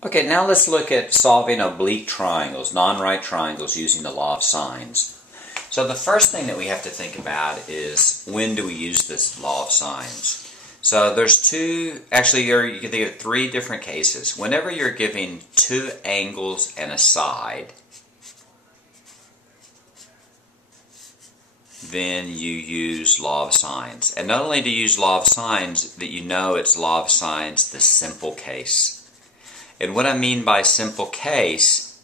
Okay, now let's look at solving oblique triangles, non-right triangles, using the law of sines. So the first thing that we have to think about is, when do we use this law of sines? So there's you can think of three different cases. Whenever you're giving two angles and a side, then you use law of sines. And not only do you use law of sines, that you know it's law of sines, the simple case. And what I mean by simple case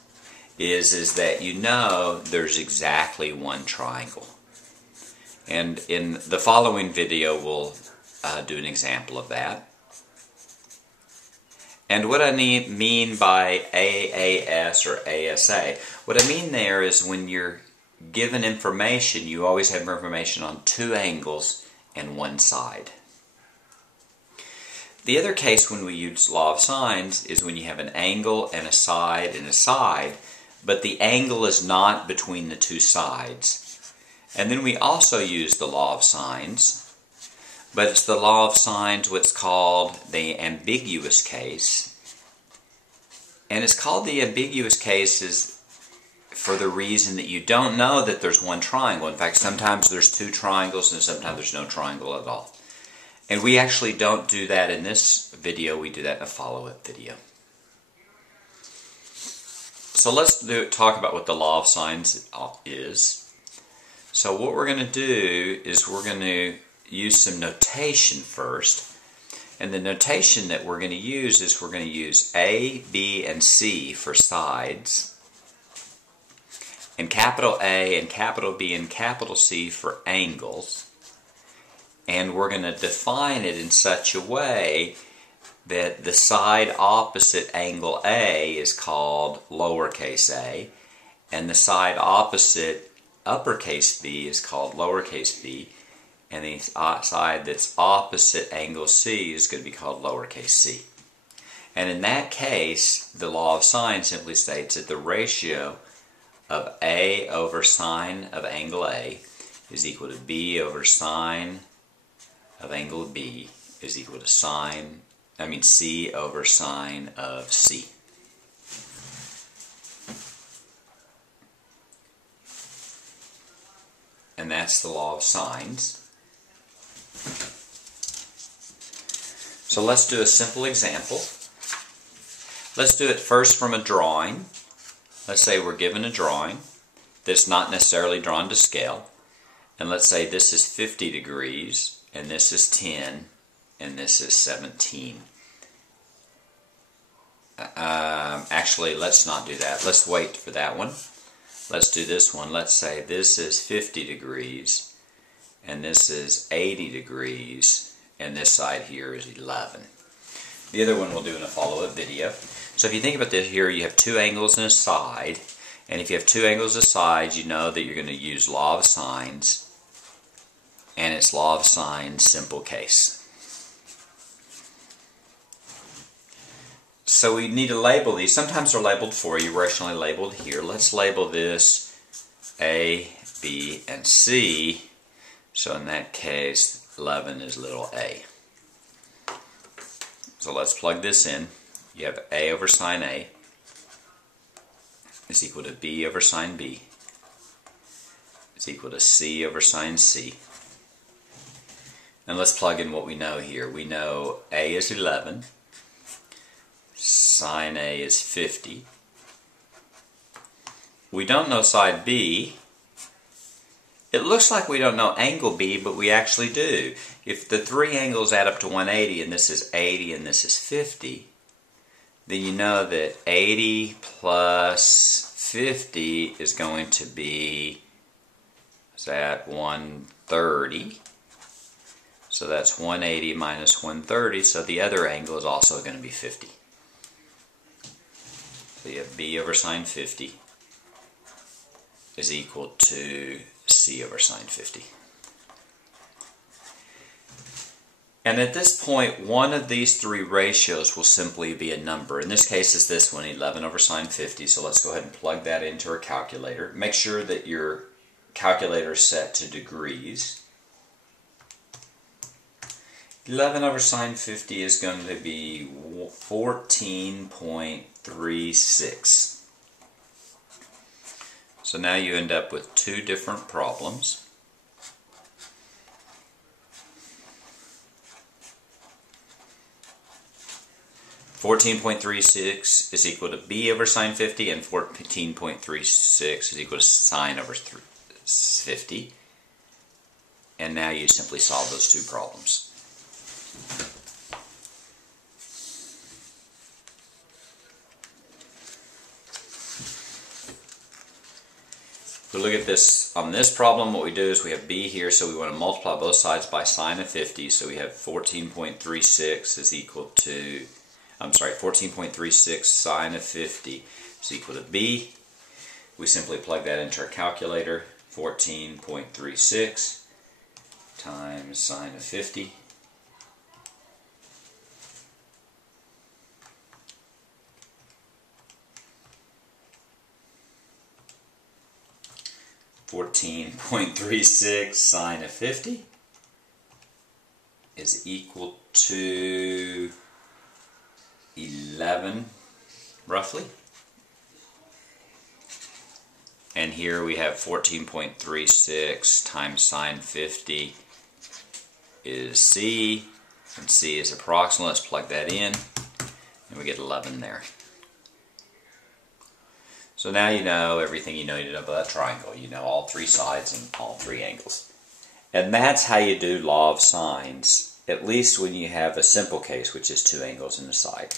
is that you know there's exactly one triangle. And in the following video we'll do an example of that. And what I mean by AAS or ASA, what I mean there is when you're given information, you always have information on two angles and one side. The other case when we use law of sines is when you have an angle and a side, but the angle is not between the two sides. And then we also use the law of sines, but it's the law of sines what's called the ambiguous case. And it's called the ambiguous cases for the reason that you don't know that there's one triangle. In fact, sometimes there's two triangles and sometimes there's no triangle at all. And we actually don't do that in this video, we do that in a follow-up video. So let's talk about what the law of sines is. So what we're going to do is we're going to use some notation first. And the notation that we're going to use is we're going to use A, B, and C for sides, and capital A and capital B and capital C for angles. And we're going to define it in such a way that the side opposite angle A is called lowercase a, and the side opposite uppercase B is called lowercase b, and the side that's opposite angle C is going to be called lowercase c. And in that case, the law of sines simply states that the ratio of A over sine of angle A is equal to B over sine of angle B is equal to C over sine of C. And that's the law of sines. So let's do a simple example. Let's do it first from a drawing. Let's say we're given a drawing that's not necessarily drawn to scale. And let's say this is 50 degrees, and this is 10, and this is 17. Actually, let's not do that. Let's wait for that one. Let's do this one. Let's say this is 50 degrees, and this is 80 degrees, and this side here is 11. The other one we'll do in a follow-up video. So if you think about this here, you have two angles and a side, and if you have two angles and a side, you know that you're going to use law of sines, and it's law of sines simple case. So we need to label these. Sometimes they're labeled for you. We're actually labeled here. Let's label this A, B, and C. So in that case, 11 is little a. So let's plug this in. You have A over sine A is equal to B over sine B. It's equal to C over sine C. And let's plug in what we know here. We know A is 11. Sine A is 50. We don't know side B. It looks like we don't know angle B, but we actually do. If the three angles add up to 180, and this is 80 and this is 50, then you know that 80 plus 50 is going to be, is that 130? So that's 180 minus 130, so the other angle is also going to be 50. So you have B over sine 50 is equal to C over sine 50. And at this point, one of these three ratios will simply be a number. In this case, it's this one, 11 over sine 50. So let's go ahead and plug that into our calculator. Make sure that your calculator is set to degrees. 11 over sine 50 is going to be 14.36. So now you end up with two different problems. (14.36) is equal to b over sine 50, and 14.36 is equal to sine over 50. And now you simply solve those two problems. If we look at this on this problem, what we do is we have b here, so we want to multiply both sides by sine of 50. So we have 14.36 is equal to, 14.36 sine of 50 is equal to b. We simply plug that into our calculator. 14.36 times sine of 50 . 14.36 sine of 50 is equal to 11, roughly. And here we have 14.36 times sine 50 is c, and c is approximate. Let's plug that in, and we get 11 there. So now you know everything you know about that triangle. You know all three sides and all three angles. And that's how you do law of sines, at least when you have a simple case, which is two angles and a side.